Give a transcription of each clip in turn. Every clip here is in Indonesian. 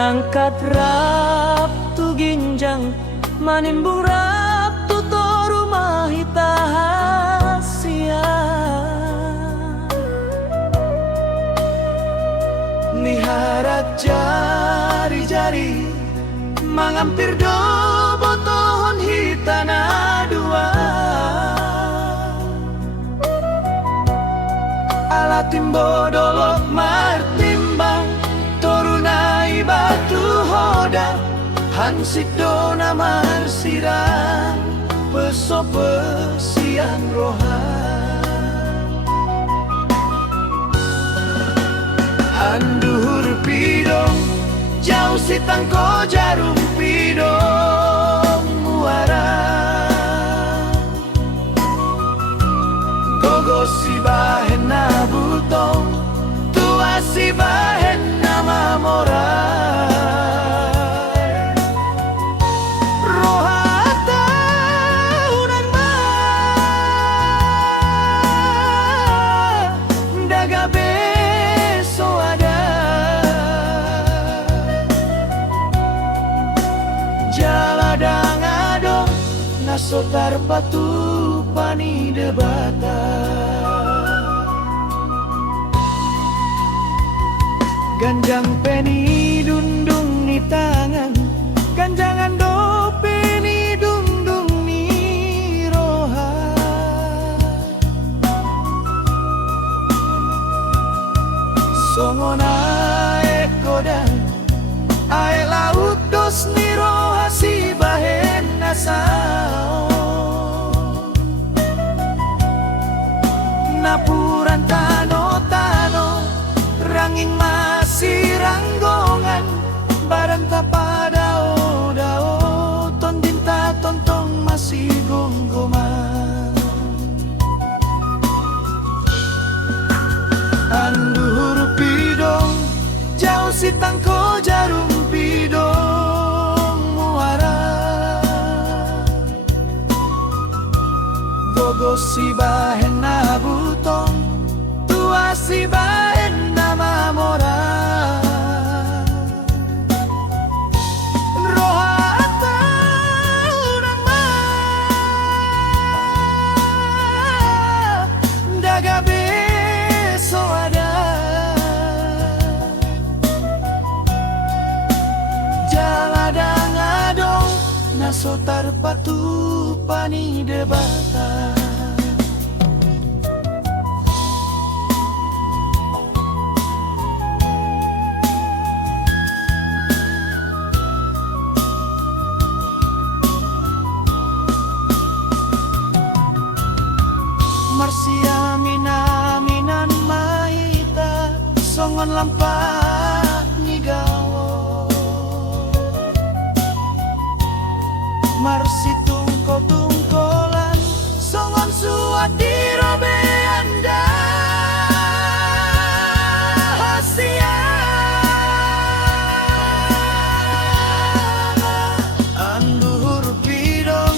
ngangkat rap tu ginjang manimbung rap tu toru mahita hasia niharat jari-jari mangampir do botohon hitana dua alatimbo dolok martimbang torunai batu hoda hansik dona marsirang peso pesian rohan anduhur pidong jauh si tangko jarum pidong muara gogo si bahen na butong tua si bahen nama morai rohata unan ma daga beso ada jaladang ado nasotar patu pani debata ganjang peni dundung ni tangan ganjangan do peni dundung ni roha songona ekodan ae laut dos ni roha si bahen nasao napuran tano-tano ranging masih ranggongan barang tapadao-dao tondinta tontong masih gonggoman anduhur pidong jauh si tangko jarum pidong muara gogo si bahen na butong tua si bahen nama mora rohata urang ma daga beso ada jaladang adong nasotar patu pani debata Marsia minaminan mahita songon lampak ni gawo Marsi tungkol-tungkolan songon suat di robe anda hasia anduhur pidong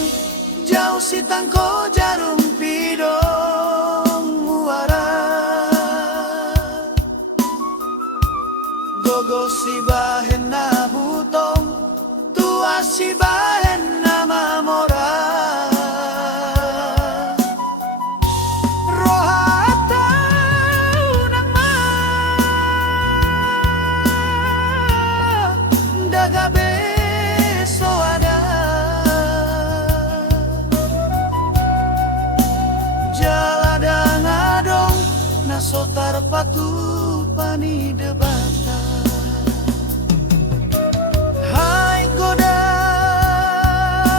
jauh si tangko jarum pidong gogo si bahen na butong tua si bahen nama mora rohata unang ma daga beso ada jaladang adong nasotar patu pani debata hai godang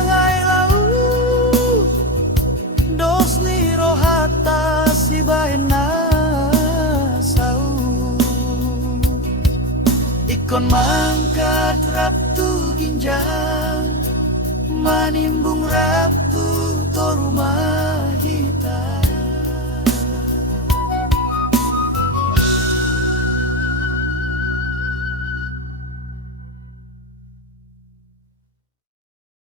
ai lau dos ni rohata si bahen na sau ikon mangkat rap tu ginjang manimbung ra